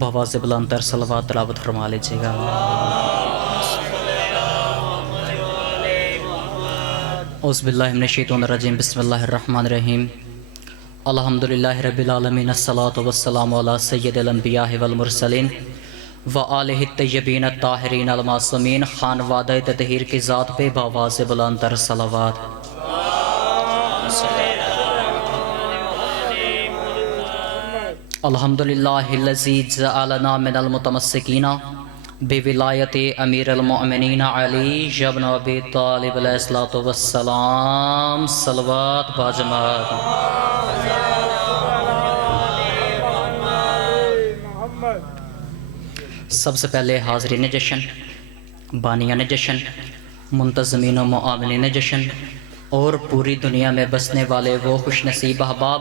بآواز بلند تر صلوات تلاوت فرما لیجیے گا۔ اعوذ باللہ من الشیطان الرجیم، بسم اللہ الرحمن الرحیم۔ الحمدللہ رب العالمین، الصلاۃ والسلام علی سید الانبیاء والمرسلین وآلہ الطیبین الطاہرین المعصومین۔ خانوادہ تطہیر کی ذات پہ بآواز بلند تر صلوات۔ الحمدللہ الذی جعلنا من المتمسکین بولایت امیر المؤمنین علی بن ابی طالب علیہ الصلوۃ والسلام۔ صلوات باجماعت۔ سب سے پہلے حاضرین جشن، بانیان جشن، منتظمین و معاونین جشن اور پوری دنیا میں بسنے والے وہ خوش نصیب احباب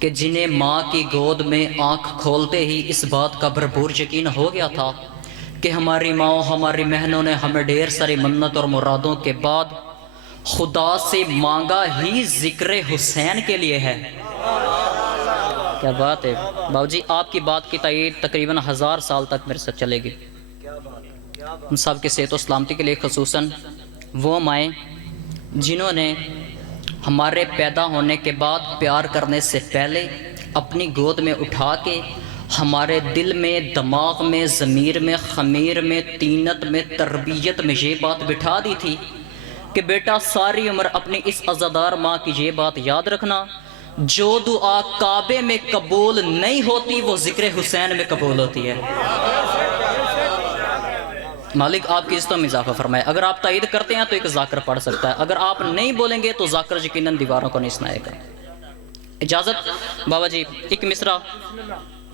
کہ جنہیں ماں کی گود میں آنکھ کھولتے ہی اس بات کا بھرپور یقین ہو گیا تھا کہ ہماری ماں ہماری بہنوں نے ہمیں ڈھیر ساری منت اور مرادوں کے بعد خدا سے مانگا ہی ذکر حسین کے لیے ہے۔ کیا بات ہے باؤ جی، آپ کی بات کی تائید تقریباً 1000 سال تک میرے ساتھ چلے گی۔ ان سب کے صحت و سلامتی کے لیے خصوصاً وہ مائیں جنہوں نے ہمارے پیدا ہونے کے بعد پیار کرنے سے پہلے اپنی گود میں اٹھا کے ہمارے دل میں، دماغ میں، ضمیر میں، خمیر میں، طینت میں، تربیت میں یہ بات بٹھا دی تھی کہ بیٹا ساری عمر اپنی اس عزادار ماں کی یہ بات یاد رکھنا، جو دعا کعبے میں قبول نہیں ہوتی وہ ذکر حسین میں قبول ہوتی ہے۔ مالک آپ کی عزتوں میں اضافہ فرمائے۔ اگر آپ تائید کرتے ہیں تو ایک ذاکر پڑھ سکتا ہے، اگر آپ نہیں بولیں گے تو ذاکر یقیناً دیواروں کو نہیں سنائے گا۔ اجازت بابا جی، ایک مصرع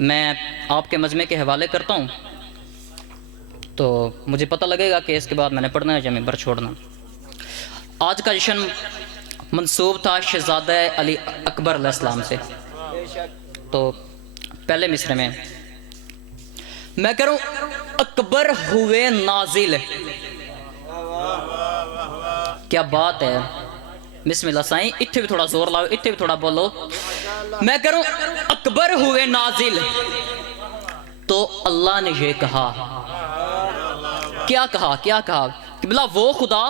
میں آپ کے مجمع کے حوالے کرتا ہوں تو مجھے پتہ لگے گا کہ اس کے بعد میں نے پڑھنا ہے یا ممبر چھوڑنا۔ آج کا جشن منسوب تھا شہزادہ علی اکبر علیہ السلام سے، تو پہلے مصرع میں کروں اکبر ہوئے نازل۔ کیا بات ہے، بسم اللہ سائیں، اتھے بھی تھوڑا زور لاؤ، اتھے بھی تھوڑا بولو۔ میں کروں اکبر ہوئے نازل تو اللہ نے یہ کہا، کیا کہا کہ بلا وہ خدا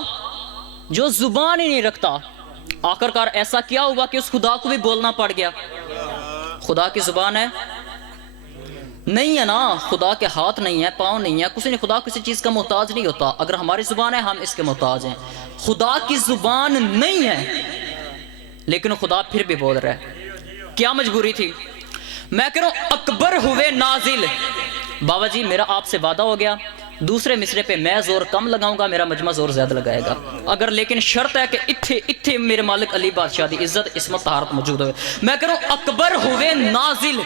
جو زبان ہی نہیں رکھتا، آخرکار ایسا کیا ہوا کہ اس خدا کو بھی بولنا پڑ گیا۔ خدا کی زبان ہے نہیں ہے نا، خدا کے ہاتھ نہیں ہے، پاؤں نہیں ہے، کسی نے خدا کسی چیز کا محتاج نہیں ہوتا۔ اگر ہماری زبان ہے ہم اس کے محتاج ہیں، خدا کی زبان نہیں ہے لیکن خدا پھر بھی بول رہا ہے۔ کیا مجبوری تھی؟ میں کروں اکبر ہوئے نازل۔ بابا جی میرا آپ سے وعدہ ہو گیا، دوسرے مصرے پہ میں زور کم لگاؤں گا، میرا مجمع زور زیادہ لگائے گا، اگر لیکن شرط ہے کہ اتھے میرے مالک علی بادشاہ دی عزت عصمت طہارت موجود ہوئے۔ میں کروں اکبر ہوئے نازل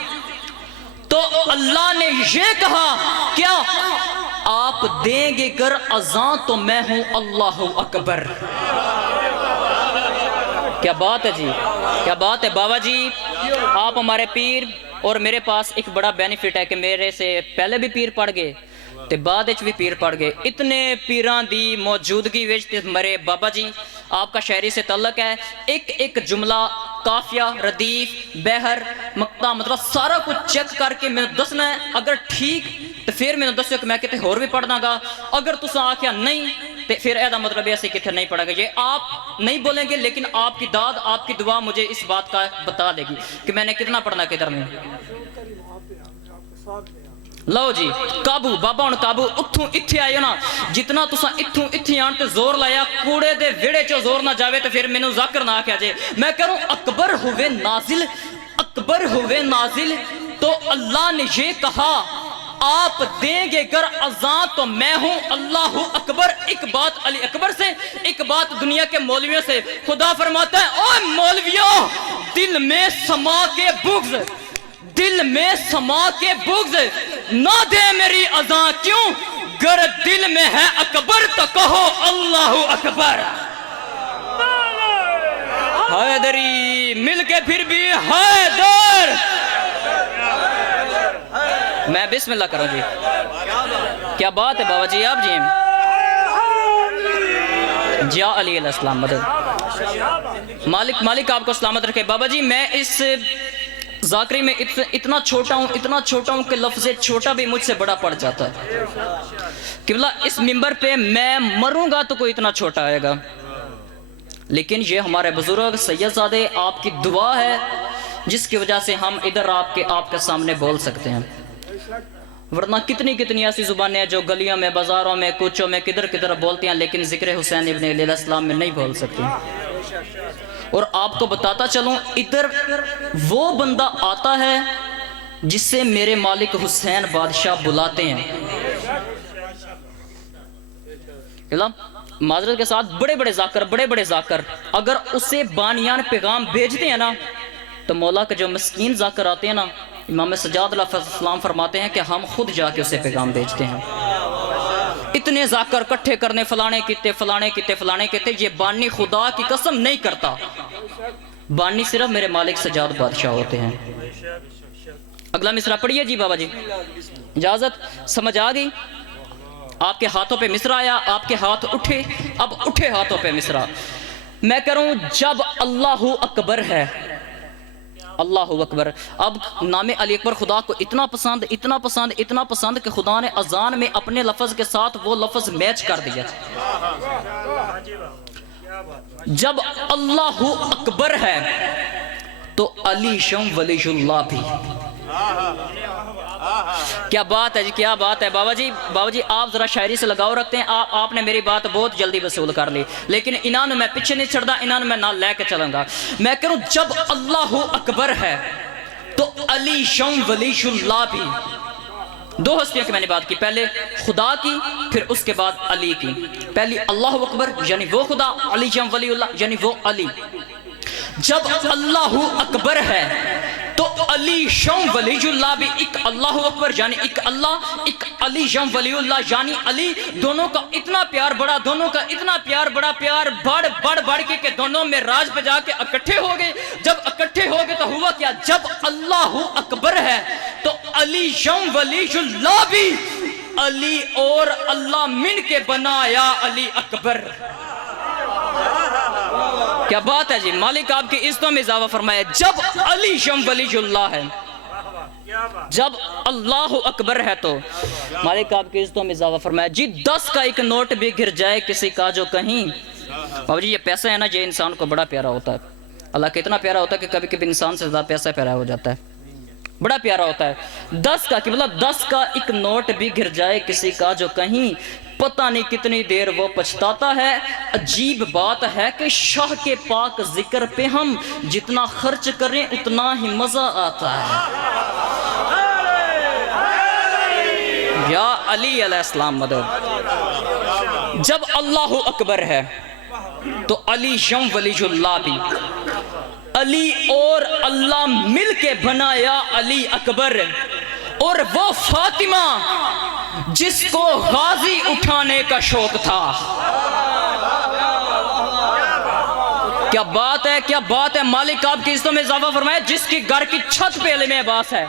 تو اللہ نے یہ کہا، کیا آپ دیں گے گر اذان تو میں ہوں اللہ اکبر۔ کیا بات ہے جی، کیا بات ہے بابا جی، آپ ہمارے پیر، اور میرے پاس ایک بڑا بینیفٹ ہے کہ میرے سے پہلے بھی پیر پڑھ گئے تے بعد بھی پیر پڑھ گئے، اتنے پیران دی موجودگی وچ مرے بابا جی آپ کا شاعری سے تعلق ہے، ایک جملہ، قافیہ، ردیف، بہر، مقطع، مطلب سارا کچھ چیک کر کے میں دسنا ہے، اگر ٹھیک تو پھر میں دسو کہ میں کتے اور بھی پڑھنا گا، اگر تسا آکھیا نہیں تو پھر ایدہ مطلب ایسے کتے نہیں پڑھا گا۔ یہ آپ نہیں بولیں گے لیکن آپ کی داد، آپ کی دعا مجھے اس بات کا بتا دے گی کہ میں نے کتنا پڑھنا کدھر نہیں۔ لو جی قابو بابا ہن قابو، اتھوں اتھے آئے نا، جتنا تساں اتھوں اتھے آن تے زور لایا، کوڑے دے ویڑے چو زور نہ جاوے تو پھر مینوں ذاکر نہ آکھیا جے۔ میں کروں اکبر ہوئے نازل، اکبر ہوئے نازل تو اللہ نے یہ کہا، آپ دیں گے گر اذان تو میں ہوں اللہ اکبر۔ ایک بات علی اکبر سے، ایک بات دنیا کے مولویوں سے۔ خدا فرماتا ہے اوہ مولویوں، دل میں سما کے بغض، دل میں سما کے بغض نہ دے میری اذان، کیوں؟ گر دل میں ہے اکبر تو کہو اللہ اکبر۔ حیدری مل کے پھر بھی حیدر۔ میں بسم اللہ کروں جی، کیا بات ہے بابا جی، آپ جی جا علی علیہ السلام مدد۔ مالک آپ کو سلامت رکھے۔ بابا جی میں اس ذاکری میں اتنا چھوٹا ہوں کہ لفظ چھوٹا بھی مجھ سے بڑا پڑ جاتا ہے۔ قبلہ اس منبر پہ میں مروں گا تو کوئی اتنا چھوٹا آئے گا، لیکن یہ ہمارے بزرگ سید زادے آپ کی دعا ہے جس کی وجہ سے ہم ادھر آپ کے سامنے بول سکتے ہیں، ورنہ کتنی ایسی زبانیں ہیں جو گلیوں میں، بازاروں میں، کوچوں میں کدھر بولتی ہیں، لیکن ذکر حسین ابن علیہ السلام میں نہیں بول سکتی۔ اور آپ کو بتاتا چلوں، ادھر وہ بندہ آتا ہے جس سے میرے مالک حسین بادشاہ بلاتے ہیں۔ معذرت کے ساتھ بڑے بڑے ذاکر اگر اسے بانیان پیغام بھیجتے ہیں نا، تو مولا کے جو مسکین ذاکر آتے ہیں نا، امام سجاد علیہ السلام فرماتے ہیں کہ ہم خود جا کے اسے پیغام بھیجتے ہیں۔ اتنے ذاکر کٹھے کرنے، فلانے کتے، یہ بانی خدا کی قسم نہیں کرتا، بانی صرف میرے مالک سجاد بادشاہ ہوتے ہیں۔ اگلا مصرع پڑھیے جی بابا جی، اجازت سمجھ آ گئی؟ آپ کے ہاتھوں پہ مصرع آیا، آپ کے ہاتھ اٹھے، اب اٹھے ہاتھوں پہ مصرع۔ میں کروں جب اللہ اکبر ہے، اللہ اکبر۔ اب نام علی اکبر خدا کو اتنا پسند کہ خدا نے اذان میں اپنے لفظ کے ساتھ وہ لفظ میچ کر دیا۔ جب اللہ اکبر ہے تو علی شم ولی اللہ بھی۔ کیا بات ہے جی، کیا بات ہے بابا جی آپ ذرا شاعری سے لگاؤ رکھتے ہیں، آپ نے میری بات بہت جلدی وصول کر لی، لیکن انہوں نے میں پیچھے نہیں چھڑدا، انہوں نے میں نہ لے کے چلوں گا۔ میں کہوں جب اللہ اکبر ہے تو علی شم ولی اللہ بھی۔ دو ہستیوں کی میں نے بات کی، پہلے خدا کی، پھر اس کے بعد علی کی۔ پہلی اللہ اکبر یعنی وہ خدا، علی شم ولی اللہ یعنی وہ علی۔ جب اللہ اکبر ہے تو علی شم ولی اللہ بھی، ایک اللہ اکبر یعنی ایک اللہ، ایک علی شم ولی اللہ یعنی علی۔ دونوں کا اتنا پیار بڑا، دونوں کا اتنا پیار بڑا، پیار بڑھ کے کہ دونوں میں راج پہ جا کے اکٹھے ہو گئے۔ جب اکٹھے ہو گئے تو ہوا کیا؟ جب اللہ اکبر ہے تو علی شم ولی اللہ بھی، علی اور اللہ من کے بنایا علی اکبر۔ کیا بات ہے جی، مالک آپ کی عزتوں میں اضافہ فرمایا۔ جب علی شم ولی اللہ ہے، جب اللہ اکبر ہے تو مالک آپ کی عزتوں میں اضافہ فرمایا۔ جی 10 کا ایک نوٹ بھی گر جائے کسی کا جو کہیں، بابا جی یہ پیسہ ہے نا، یہ انسان کو بڑا پیارا ہوتا ہے۔ اللہ کا اتنا پیارا ہوتا ہے کہ کبھی انسان سے زیادہ پیسہ پیارا ہو جاتا ہے، بڑا پیارا ہوتا ہے۔ 10 کا کہ مطلب 10 کا ایک نوٹ بھی گر جائے کسی کا جو کہیں، پتہ نہیں کتنی دیر وہ پچھتاتا ہے۔ عجیب بات ہے کہ شاہ کے پاک ذکر پہ ہم جتنا خرچ کریں اتنا ہی مزہ آتا ہے۔ یا علی علیہ السلام مدد۔ جب اللہ اکبر ہے تو علی شم ولی اللہ بھی، علی اور اللہ مل کے بنایا علی اکبر۔ اور وہ فاطمہ جس کو غازی اٹھانے کا شوق تھا۔ کیا بات ہے، کیا بات ہے، مالک آپ کی عزتوں میں اضافہ فرمائے۔ جس کی گھر کی چھت پہ علم عباس ہے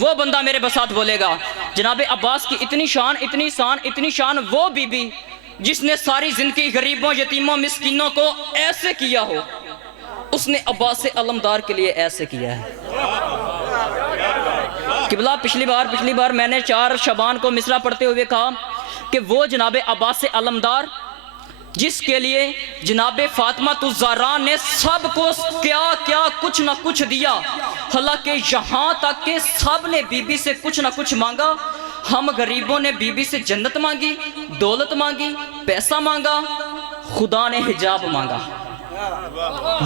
وہ بندہ میرے بساتھ بولے گا۔ جناب عباس کی اتنی شان وہ بی بی جس نے ساری زندگی غریبوں، یتیموں، مسکینوں کو ایسے کیا ہو، اس نے عباس علمدار کے لیے ایسے کیا ہے۔ قبلہ پچھلی بار میں نے 4 شعبان کو مصرع پڑھتے ہوئے کہا کہ وہ جناب عباس علمدار جس کے لیے جناب فاطمہ الزہرا نے سب کو کیا کچھ نہ کچھ دیا، حالانکہ یہاں تک کہ سب نے بی بی سے کچھ نہ کچھ مانگا۔ ہم غریبوں نے بی بی سے جنت مانگی، دولت مانگی، پیسہ مانگا، خدا نے حجاب مانگا۔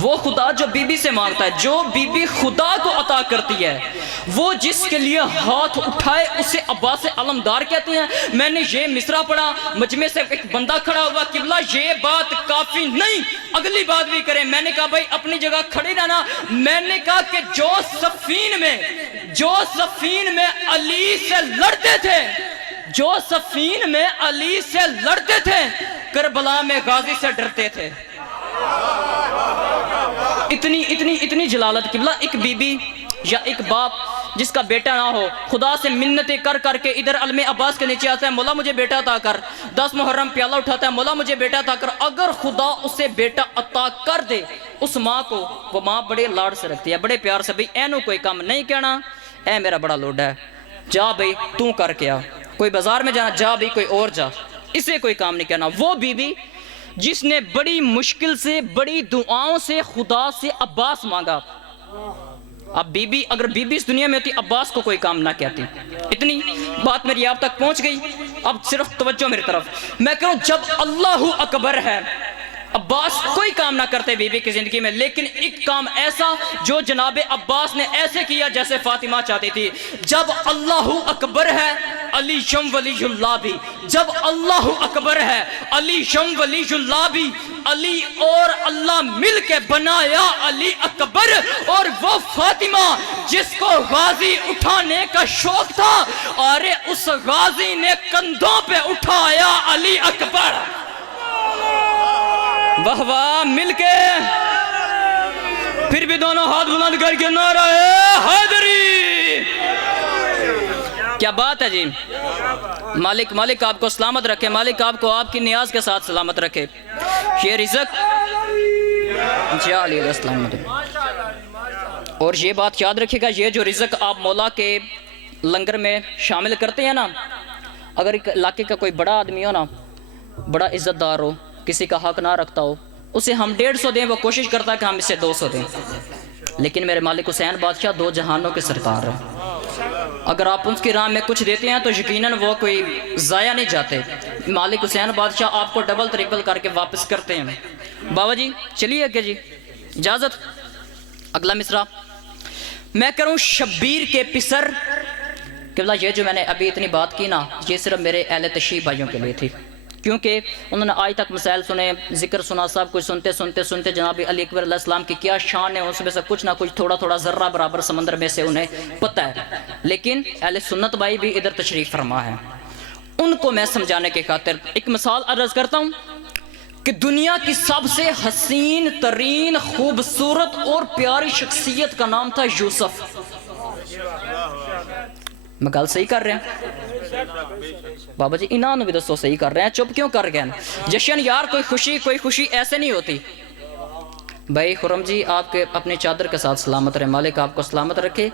وہ خدا جو بی بی سے مانگتا ہے، جو بی بی خدا کو عطا کرتی ہے، وہ جس کے لیے ہاتھ اٹھائے اسے عباس علمدار کہتے ہیں۔ میں نے یہ مصرع پڑھا، مجمع سے ایک بندہ کھڑا ہوا، قبلہ یہ بات کافی نہیں، اگلی بات بھی کریں۔ میں نے کہا بھائی اپنی جگہ کھڑی رہنا۔ میں نے کہا کہ جو صفین میں علی سے لڑتے تھے، جو صفین میں علی سے لڑتے تھے، کربلا میں غازی سے ڈرتے تھے۔ اتنی جلالت قبلہ۔ ایک بی بی یا ایک باپ جس کا بیٹا نہ ہو خدا سے منتیں کر کر کے ادھر علم عباس کے نیچے آتا ہے، مولا مجھے بیٹا عطا کر، 10 محرم پیالہ اٹھاتا ہے، مولا مجھے بیٹا عطا کر، اگر خدا اسے بیٹا عطا کر دے اس ماں کو، وہ ماں بڑے لاڑ سے رکھتی ہے، بڑے پیار سے، بھئی اینو کوئی کام نہیں کہنا، اے میرا بڑا لوڈا ہے، جا بھئی تو کر کے آ، کوئی بازار میں جانا جا بھئی کوئی اور جا، اسے کوئی کام نہیں کہنا۔ وہ بی بی جس نے بڑی مشکل سے بڑی دعاؤں سے خدا سے عباس مانگا، اب بی بی اگر بی بی اس دنیا میں ہوتی عباس کو کوئی کام نہ کہتی۔ اتنی بات میری آپ تک پہنچ گئی، اب صرف توجہ میری طرف، میں کہوں جب اللہ اکبر ہے، عباس کوئی کام نہ کرتے بی بی کی زندگی میں، لیکن ایک کام ایسا جو جناب عباس نے ایسے کیا جیسے فاطمہ چاہتی تھی۔ جب اللہ اکبر ہے علی شم ولی اللہ بھی، جب اللہ اکبر ہے علی شم ولی اللہ بھی، علی اور اللہ مل کے بنایا علی اکبر، اور وہ فاطمہ جس کو غازی اٹھانے کا شوق تھا، ارے اس غازی نے کندھوں پہ اٹھایا علی اکبر۔ واہ واہ، مل کے پھر بھی دونوں ہاتھ بلند کر کے نعرہ حیدری۔ کیا بات ہے جی، مالک آپ کو سلامت رکھے، مالک آپ کو آپ کی نیاز کے ساتھ سلامت رکھے۔ یہ رزق جی علیہ السلام، اور یہ بات یاد رکھے گا، یہ جو رزق آپ مولا کے لنگر میں شامل کرتے ہیں نا، اگر ایک علاقے کا کوئی بڑا آدمی ہو نا، بڑا عزت دار ہو، کسی کا حق نہ رکھتا ہو، اسے ہم 150 دیں، وہ کوشش کرتا ہے کہ ہم اسے 200 دیں، لیکن میرے مالک حسین بادشاہ 2 جہانوں کے سرکار ہیں، اگر آپ ان کی راہ میں کچھ دیتے ہیں تو یقیناً وہ کوئی ضائع نہیں جاتے۔ مالک حسین بادشاہ آپ کو ڈبل ٹرپل کر کے واپس کرتے ہیں۔ بابا جی چلیے آگے جی، اجازت، اگلا مصرع میں کروں شبیر کے پسر۔ قبلہ یہ جو میں نے ابھی اتنی بات کی نا، یہ صرف میرے اہل تشیع بھائیوں کے لیے تھی، کیونکہ انہوں نے آج تک مسائل سنے، ذکر سنا، سب کچھ سنتے جناب علی اکبر علیہ السلام کی کیا شان ہے، اس میں سے کچھ نہ کچھ تھوڑا ذرہ برابر سمندر میں سے انہیں پتہ ہے، لیکن اہل سنت بھائی بھی ادھر تشریف فرما ہے، ان کو میں سمجھانے کے خاطر ایک مثال عرض کرتا ہوں کہ دنیا کی سب سے حسین ترین خوبصورت اور پیاری شخصیت کا نام تھا یوسف۔ میں گل صحیح کر رہے ہیں بابا جی؟ انہوں نے بھی دسو صحیح کر رہے ہیں، چپ کیوں کر گئے؟ جشن یار کوئی خوشی ایسے نہیں ہوتی۔ بھائی خرم جی آپ کے اپنی چادر کے ساتھ سلامت رہے، مالک آپ کو سلامت رکھے۔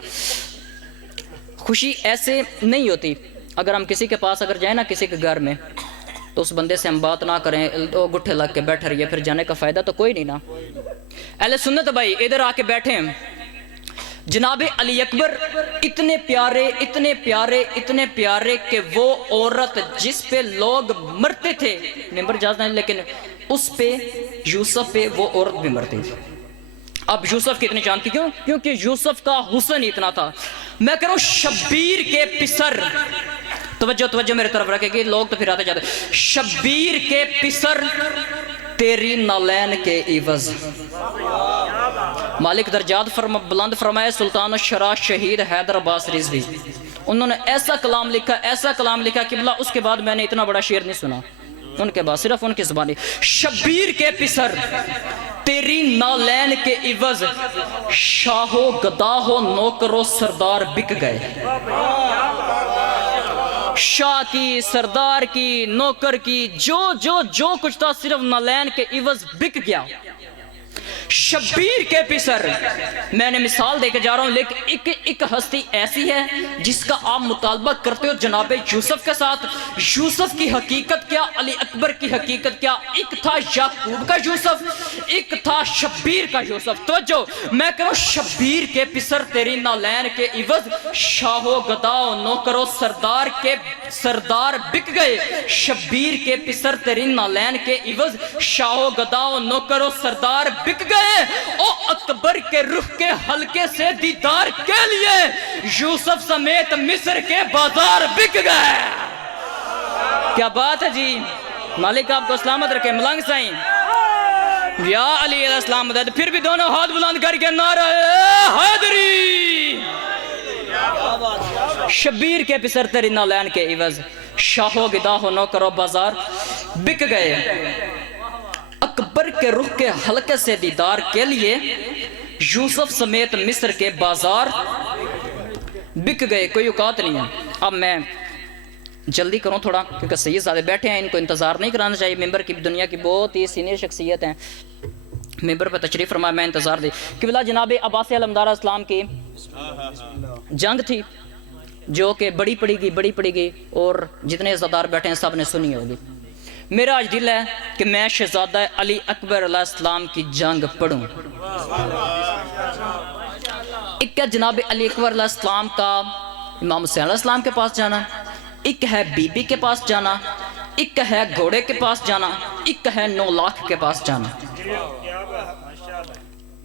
خوشی ایسے نہیں ہوتی، اگر ہم کسی کے پاس اگر جائیں نا، کسی کے گھر میں، تو اس بندے سے ہم بات نہ کریں، وہ گٹھے لگ کے بیٹھ رہی ہے، پھر جانے کا فائدہ تو کوئی نہیں نا۔ اہل سنت بھائی ادھر آ کے بیٹھے ہیں، جناب علی اکبر اتنے پیارے کہ وہ عورت جس پہ لوگ مرتے تھے، ممبر جاز نہیں، لیکن اس پہ یوسف پہ وہ عورت بھی مرتی تھی۔ اب یوسف کی اتنی شان تھی، کیوں؟ کیونکہ یوسف کا حسن اتنا تھا۔ میں کروں شبیر کے پسر، توجہ میرے طرف رکھے گی، لوگ تو پھر آتے جاتے، شبیر کے پسر تیری نالین کے عوض۔ مالک درجات بلند فرمائے سلطان الشرا شہید حیدر عباس رضوی، انہوں نے ایسا کلام لکھا کہ بلا اس کے بعد میں نے اتنا بڑا شعر نہیں سنا، ان کے بعد صرف ان کی زبانی، شبیر کے پسر تیری نالین کے عوض، شاہ و گدا ہو نوکر و سردار بک گئے۔ شاہ کی، سردار کی، نوکر کی، جو کچھ تھا صرف نالین کے عوض بک گیا۔ شبیر کے پسر، میں نے مثال دے کے جا رہا ہوں، لیکن ایک ہستی ایسی ہے جس کا آپ مطالبہ کرتے ہو جناب یوسف کے ساتھ۔ یوسف کی حقیقت کیا، علی اکبر کی حقیقت کیا؟ ایک تھا یعقوب کا یوسف، ایک تھا شبیر کا یوسف۔ توجہ، میں کہوں شبیر کے پسر تیری نالین کے عوض، شاہ و گدا و نوکر و سردار بک گئے۔ شبیر کے پسر تیری نالین کے عوض، شاہ و گدا و نوکر و سردار بک گئے۔ او اکبر کے رخ کے حلقے سے دیدار کے لیے یوسف سمیت مصر کے بازار بک گئے۔ کیا بات ہے جی، مالک آپ کو سلامت رکھے۔ ملنگ سائیں یا علی علیہ السلام مدد، پھر بھی دونوں ہاتھ بلند کر کے نعرہ حیدری۔ شبیر کے پسر تیری نالین کے عوض، شاہ و گدا ہو نوکر و بازار بک گئے۔ اکبر کے رخ کے حلقے سے دیدار کے لیے یوسف سمیت مصر کے بازار بک گئے، کوئی اوقات نہیں ہے۔ اب میں جلدی کروں تھوڑا کیونکہ سید زیادہ بیٹھے ہیں، ان کو انتظار نہیں کرانا چاہیے، ممبر کی دنیا کی بہت ہی سینئر شخصیت ہیں، ممبر پہ تشریف فرما، میں انتظار دی۔ قبلہ جناب عباس علمدار اسلام کی جنگ تھی جو کہ بڑی پڑی گئی اور جتنے عزادار بیٹھے ہیں سب نے سنی ہوگی۔ میرا آج دل ہے کہ میں شہزادہ علی اکبر علیہ السلام کی جنگ پڑھوں۔ ایک ہے جناب علی اکبر علیہ السلام کا امام حسین علیہ السلام کے پاس جانا، ایک ہے بی بی کے پاس جانا، ایک ہے گھوڑے کے پاس جانا، ایک ہے 9 لاکھ کے پاس جانا۔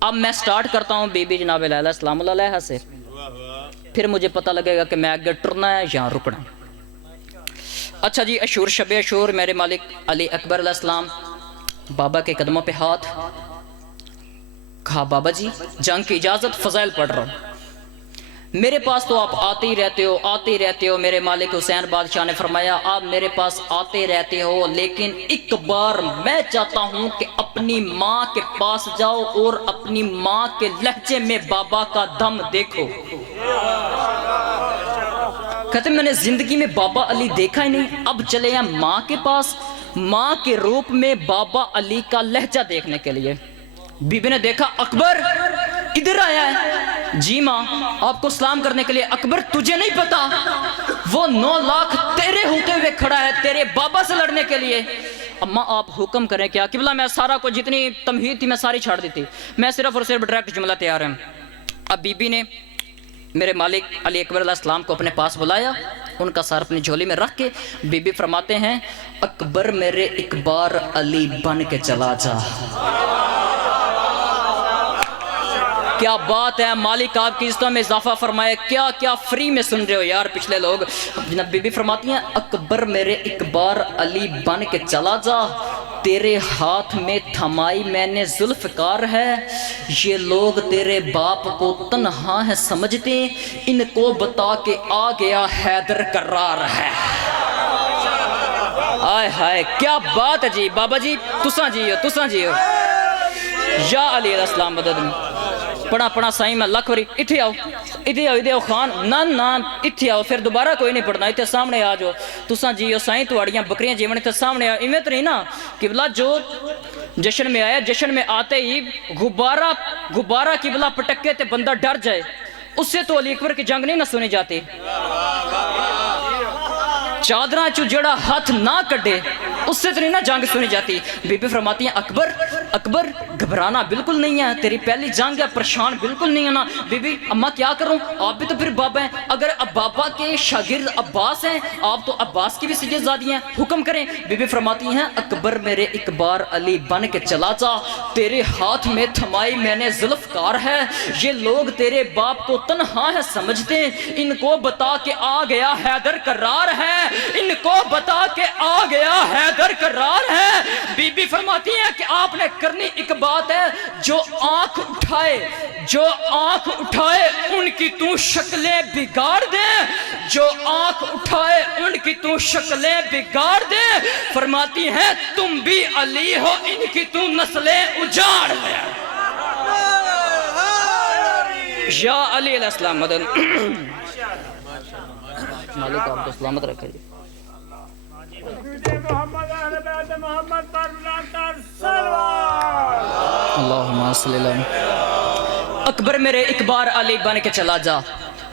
اب میں سٹارٹ کرتا ہوں بی بی جناب علیہ السلام علیہ سے، پھر مجھے پتہ لگے گا کہ میں آگے ٹرنا ہے یا رکنا۔ اچھا جی، اشور شب اشور میرے مالک علی اکبر علیہ السلام بابا کے قدموں پہ ہاتھ، کہا بابا جی جنگ کی اجازت، فضائل پڑھ رہا ہوں۔ میرے پاس تو آپ آتے ہی رہتے ہو۔ میرے مالک حسین بادشاہ نے فرمایا آپ میرے پاس آتے رہتے ہو، لیکن ایک بار میں چاہتا ہوں کہ اپنی ماں کے پاس جاؤ اور اپنی ماں کے لہجے میں بابا کا دم دیکھو۔ کہتے میں نے زندگی میں بابا علی دیکھا ہی نہیں، اب چلے ہیں ماں کے پاس، ماں کے روپ میں بابا علی کا لہجہ دیکھنے کے لیے۔ بی بی نے دیکھا اکبر ادھر آیا ہے۔ جی ماں، آپ کو سلام کرنے کے لیے۔ اکبر تجھے نہیں پتا وہ 9 لاکھ تیرے ہوتے ہوئے کھڑا ہے تیرے بابا سے لڑنے کے لیے۔ اماں آپ حکم کریں کیا؟ قبلہ میں سارا کو جتنی تمہید تھی میں ساری چھاڑ دی تھی، میں صرف اور صرف ڈائریکٹ جملہ تیار ہے۔ اب بی بی نے میرے مالک علی اکبر علیہ السلام کو اپنے پاس بلایا، ان کا سر اپنی جھولی میں رکھ کے بی بی فرماتے ہیں اکبر میرے ایک بار علی بن کے چلا جا۔ کیا بات ہے، مالک آپ کی عزتوں میں اضافہ فرمائے، کیا کیا فری میں سن رہے ہو یار پچھلے لوگ۔ جناب بی بی فرماتی ہیں اکبر میرے ایک بار علی بن کے چلا جا، تیرے ہاتھ میں تھمائی میں نے ذوالفقار ہے، یہ لوگ تیرے باپ کو تنہا ہے سمجھتے، ان کو بتا کہ آ گیا حیدر کرار ہے۔ آئے ہائے کیا بات ہے جی، بابا جی تساں جیو یا علی علیہ السلام مدد میں۔ پڑھا سائیں میں لکھ وری اتھے آؤ خان، نہ اتھے آؤ، پھر دوبارہ کوئی نہیں پڑھنا، اتھے سامنے آ جاؤ، تساں جیو سائیں تواڑیاں بکریاں جیون اتھے سامنے آ، ایویں تو نہیں نا۔ قبلہ جو جشن میں آیا، جشن میں آتے ہی غبارہ قبلہ پٹکے تے بندہ ڈر جائے، اس سے تو علی اکبر کی جنگ نہیں نہ سنی جاتی۔ چادراں چو جڑا ہاتھ نہ کڈے اس سے تو نہیں نا جنگ سنی جاتی۔ بی بی فرماتی ہیں اکبر گھبرانا بالکل نہیں ہے، تیری پہلی جنگ ہے، پریشان بالکل نہیں ہونا۔ بی بی اماں کیا کروں، آپ بھی تو پھر بابا ہیں، اگر اب بابا کے شاگرد عباس ہیں، آپ تو عباس کی بھی سجدزادی ہیں، حکم کریں۔ بی بی فرماتی ہیں اکبر میرے ایک بار علی بن کے چلا جا، تیرے ہاتھ میں تھمائی میں نے ذوالفقار ہے، یہ لوگ تیرے باپ کو تنہا ہے سمجھتے، ان کو بتا کہ آ گیا حیدر کرار ہے، ان کو بتا کہ آ گیا حیدر کرار ہے۔ بی بی فرماتی ہیں کہ آپ نے کرنی ایک بات ہے، جو آنکھ اٹھائے ان کی تو شکلیں بگاڑ دے، جو آنکھ اٹھائے ان کی تو شکلیں بگاڑ دے۔ فرماتی ہیں تم بھی علی ہو، ان کی تو نسلیں اجاڑ دے۔ یا علی علیہ السلام مدد مالک آپ کو سلامت رکھے جی۔ اللہم صلی اللہ علیہ وسلم۔ اکبر میرے ایک بار علی بن کے چلا جا،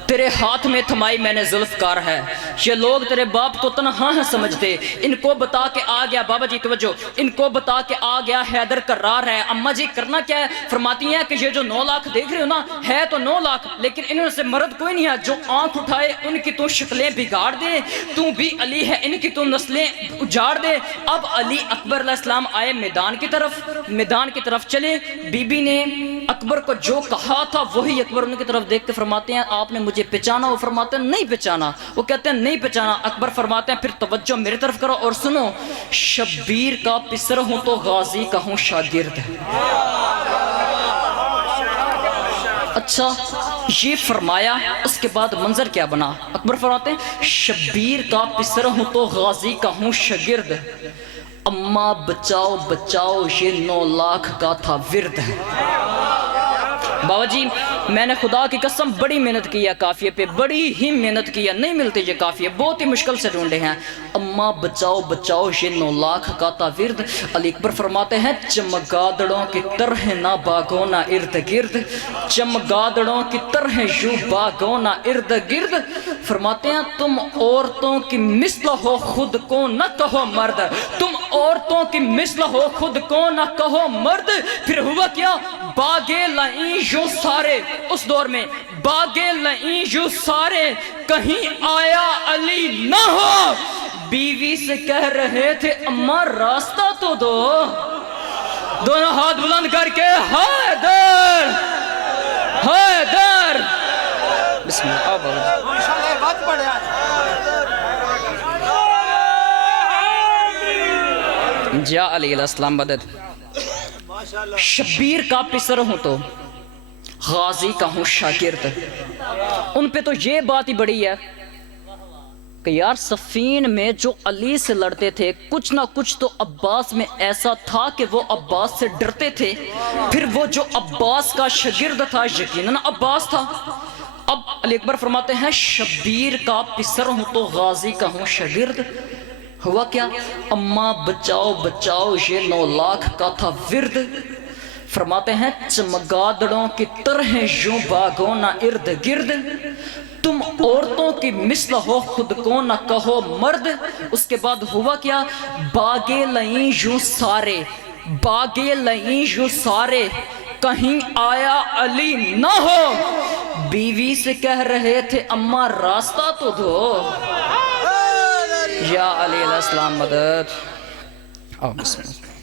تیرے ہاتھ میں تھمائی میں نے ذوالفقار ہے، یہ لوگ تیرے باپ کو تنہا ہے سمجھتے، ان کو بتا کہ آ گیا، بابا جی توجہ، ان کو بتا کہ آ گیا حیدر کرار ہے۔ اماں جی کرنا کیا ہے؟ فرماتی ہیں کہ یہ جو 9 لاکھ دیکھ رہے ہو نا، ہے تو 9 لاکھ لیکن انہوں سے مرد کوئی نہیں ہے، جو آنکھ اٹھائے ان کی تو شکلیں بگاڑ دے، تو بھی علی ہے ان کی تو نسلیں اجاڑ دے۔ اب علی اکبر علیہ السلام آئے میدان کی طرف چلے، بی بی نے اکبر کو جو کہا تھا وہی اکبر ان کی طرف دیکھ کے فرماتے ہیں آپ نے مجھے پہچانا؟ وہ فرماتے ہیں نہیں پہچانا، وہ کہتے ہیں نہیں پہچانا۔ اکبر فرماتے ہیں پھر توجہ میرے طرف کرو اور سنو، شبیر کا پسر ہوں تو غازی کا ہوں شاگرد۔ اچھا یہ فرمایا، اس کے بعد منظر کیا بنا؟ اکبر فرماتے ہیں شبیر کا پسر ہوں تو غازی کا ہوں شاگرد، اماں بچاؤ یہ 9 لاکھ کا تھا ورد۔ بابا جی میں نے خدا کی قسم بڑی محنت کی ہے قافیے پہ، بڑی ہی محنت کی ہے، نہیں ملتے یہ قافیے، بہت ہی مشکل سے ڈھونڈے ہیں۔ اماں بچاؤ بچاؤ یہ 9 لاکھ کا تا ورد، علی اکبر فرماتے ہیں چمگادڑوں کی طرح نہ باغو نہ ارد گرد، چمگادڑوں کی طرح یوں باغو نہ ارد گرد، فرماتے ہیں تم عورتوں کی مثل ہو خود کو نہ کہو مرد، تم عورتوں کی مثل ہو خود کو نہ کہو مرد۔ پھر ہوا کیا؟ باغے لئیں یوں سارے، اس دور میں باغے لئیں یوں سارے، کہیں آیا علی نہ ہو، بیوی سے کہہ رہے تھے اماں راستہ تو دو، دونوں ہاتھ بلند کر کے حیدر حیدر، بسم اللہ جا علی علیہ السلام مدد۔ شبیر کا پسر ہوں تو غازی کا ہوں شاگرد، ان پہ تو یہ بات ہی بڑی ہے کہ یار صفین میں جو علی سے لڑتے تھے کچھ نہ کچھ تو عباس میں ایسا تھا کہ وہ عباس سے ڈرتے تھے، پھر وہ جو عباس کا شاگرد تھا یقیناً عباس تھا۔ اب علی اکبر فرماتے ہیں شبیر کا پسر ہوں تو غازی کا ہوں شاگرد، ہوا کیا؟ اماں بچاؤ بچاؤ یہ 9 لاکھ کا تھا ورد، فرماتے ہیں چمگادڑوں کی طرح یوں باغو نہ ارد گرد، تم عورتوں کی مثل ہو خود کو نہ کہو مرد۔ اس کے بعد ہوا کیا؟ باغے لئیں یوں سارے، باغے لئیں یوں سارے، کہیں آیا علی نہ ہو، بیوی سے کہہ رہے تھے اماں راستہ تو دو، یا علی علیہ السلام مدد۔ بسم اللہ۔